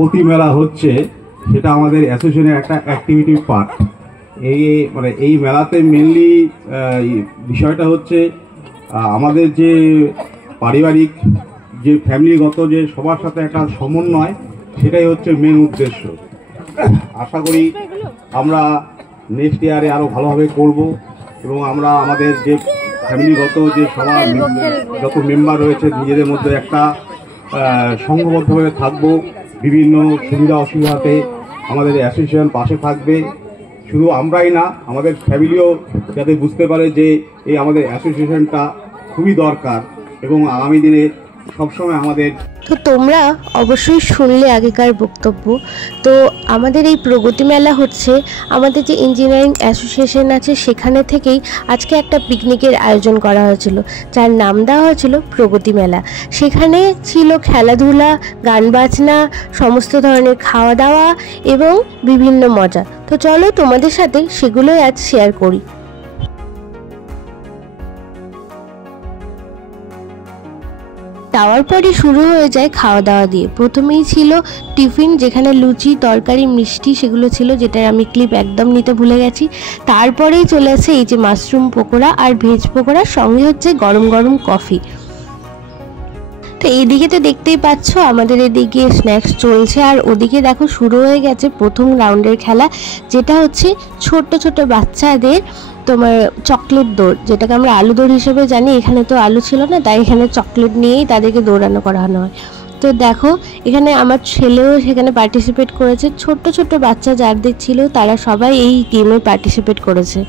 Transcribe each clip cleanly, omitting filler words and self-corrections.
প্রগতি মেলা হচ্ছে সেটা আমাদের অ্যাসোসিয়েশনের একটা অ্যাক্টিভিটি পার্ট। এই মেলাতে মেনলি বিষয়টা হচ্ছে আমাদের যে পারিবারিক যে ফ্যামিলিগত যে সবার সাথে একটা সমন্বয়, সেটাই হচ্ছে মেন উদ্দেশ্য। আশা করি আমরা নেক্সট ইয়ারে আরও ভালোভাবে করব এবং আমরা আমাদের যে ফ্যামিলিগত যে সবার যত মেম্বার রয়েছে নিজেদের মধ্যে একটা সংঘবদ্ধভাবে থাকব। বিভিন্ন সুবিধা অসুবিধাতে আমাদের অ্যাসোসিয়েশন পাশে থাকবে। শুধু আমরাই না, আমাদের ফ্যামিলিও যাতে বুঝতে পারে যে এই আমাদের অ্যাসোসিয়েশনটা খুবই দরকার এবং আগামী দিনে সবসময় আমাদের। তো তোমরা অবশ্যই শুনলে আগেকার বক্তব্য। তো আমাদের এই প্রগতি মেলা হচ্ছে আমাদের যে ইঞ্জিনিয়ারিং অ্যাসোসিয়েশন আছে সেখানে থেকেই আজকে একটা পিকনিকের আয়োজন করা হয়েছিল, যার নাম দেওয়া হয়েছিল প্রগতি মেলা। সেখানে ছিল খেলাধুলা, গান বাজনা, সমস্ত ধরনের খাওয়া দাওয়া এবং বিভিন্ন মজা। তো চলো তোমাদের সাথে সেগুলোই আজ শেয়ার করি। যাওয়ার পরে শুরু হয়ে যায় খাওয়া দাওয়া দিয়ে। প্রথমেই ছিল টিফিন, যেখানে লুচি, তরকারি, মিষ্টি সেগুলো ছিল, যেটার আমি ক্লিপ একদম নিতে ভুলে গেছি। তারপরেই চলে আসে এই যে মাশরুম পকোড়া আর ভেজ পকোড়া, সঙ্গে হচ্ছে গরম গরম কফি। তো এইদিকে তো দেখতেই পাচ্ছ আমাদের এদিকে স্ন্যাক্স চলছে, আর ওদিকে দেখো শুরু হয়ে গেছে প্রথম রাউন্ডের খেলা, যেটা হচ্ছে ছোট্ট ছোট্ট বাচ্চাদের তোমার চকলেট দৌড়, যেটাকে আমরা আলু দৌড় হিসেবে জানি। এখানে তো আলু ছিল না, তাই এখানে চকলেট নিয়েই তাদেরকে দৌড়ানো করানো হয়। তো দেখো এখানে আমার ছেলেও সেখানে পার্টিসিপেট করেছে। ছোট্ট ছোট্ট বাচ্চা যাদের ছিল তারা সবাই এই গেমে পার্টিসিপেট করেছে।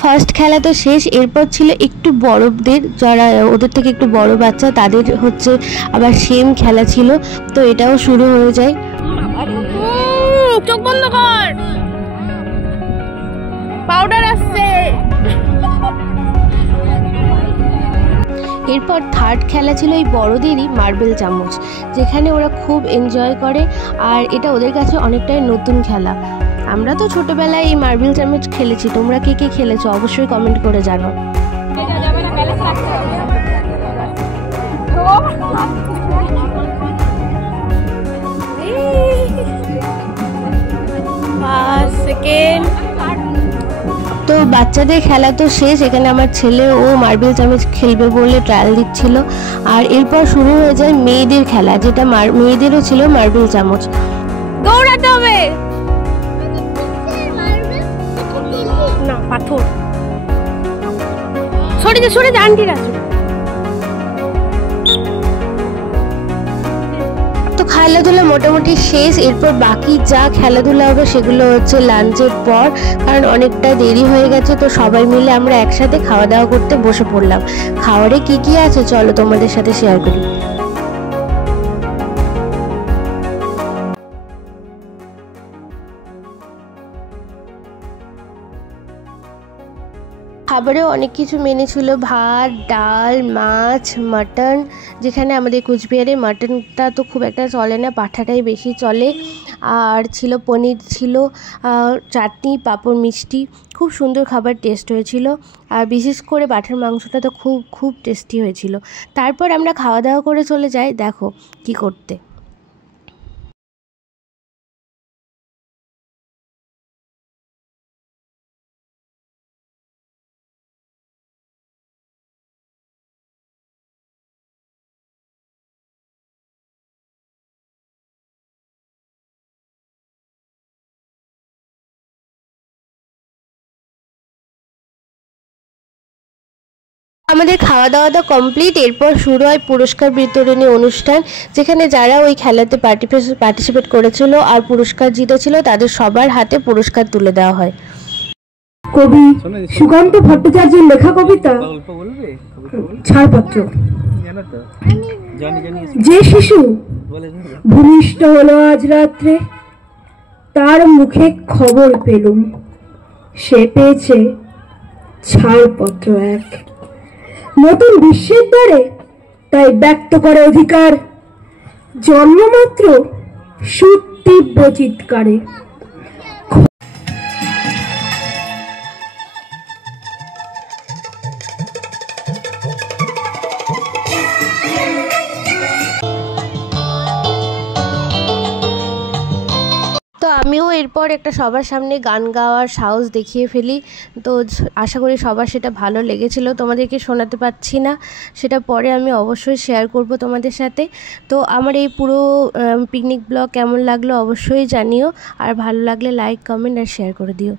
ফার্স্ট খেলা তো শেষ। এরপর ছিল একটু বড়দের, যারা ওদের থেকে একটু বড় বাচ্চা, তাদের হচ্ছে আবার সেম খেলা ছিল। তো এটাও শুরু হয়ে যায়। চোখ বন্ধ কর, পাউডার আসছে। এরপর থার্ড খেলা ছিল এই বড়দেরই মার্বেল চামচ, যেখানে ওরা খুব এনজয় করে, আর এটা ওদের কাছে অনেকটাই নতুন খেলা। আমরা তো ছোটবেলায় এই মার্বেল চামচ খেলেছি, তোমরা কে কে খেলেছো অবশ্যই কমেন্ট করে জানাও। তো বাচ্চাদের খেলা তো শেষ। এখানে আমার ছেলে ও মার্বেল চামচ খেলবে বলে ট্রায়াল দিচ্ছিল। আর এরপর শুরু হয়ে যায় মেয়েদের খেলা, যেটা মেয়েদেরও ছিল মার্বেল চামচ। দৌড়াতে হবে না, পাথর সরে যা আন্টির আছে। তো খেলাধুলা মোটামুটি শেষ। এরপর বাকি যা খেলাধুলা হবে সেগুলো হচ্ছে লাঞ্চের পর, কারণ অনেকটা দেরি হয়ে গেছে। তো সবাই মিলে আমরা একসাথে খাওয়া দাওয়া করতে বসে পড়লাম। খাবারে কি কি আছে চলো তোমাদের সাথে শেয়ার করি। খাবারে অনেক কিছু মেনু ছিল, ভাত, ডাল, মাছ, মাটন। যেখানে আমাদের কুচবিহারে মাটনটা তো খুব একটা চলে না, পাঠাটাই বেশি চলে। আর ছিল পনির, ছিল চাটনি, পাঁপড়, মিষ্টি। খুব সুন্দর খাবার টেস্ট হয়েছিল, আর বিশেষ করে পাঠার মাংসটা তো খুব খুব টেস্টি হয়েছিল। তারপর আমরা খাওয়া দাওয়া করে চলে যাই দেখো কি করতে। আমাদের খাওয়া দাওয়াটা কমপ্লিট। এরপর শুরু হয় পুরস্কার বিতরণী অনুষ্ঠান, যেখানে যারা ওই খেলাতে পার্টিসিপেট করেছিল আর পুরস্কার জিতেছিল তাদের সবার হাতে পুরস্কার তুলে দেওয়া হয়। কবি সুকান্ত ভট্টাচার্যের লেখা কবিতা ছাড়পত্র। যে শিশু ভূমিষ্ঠ হলো আজ রাত্রে, তার মুখে খবর পেলুম, সে পেয়েছে ছাড়পত্র এক। নতুন বিশ্বের দ্বারে তাই ব্যক্ত করে অধিকার, জন্মমাত্র সুতীব্র চিৎকারে। তো আমিও এরপর একটা সবার সামনে গান গাওয়ার সাহস দেখিয়ে ফেলি। তো আশা করি সবার সেটা ভালো লেগেছিল। তোমাদেরকে শোনাতে পারছি না, সেটা পরে আমি অবশ্যই শেয়ার করব তোমাদের সাথে। তো আমার এই পুরো পিকনিক ব্লগ কেমন লাগলো অবশ্যই জানিও, আর ভালো লাগলে লাইক, কমেন্ট আর শেয়ার করে দিও।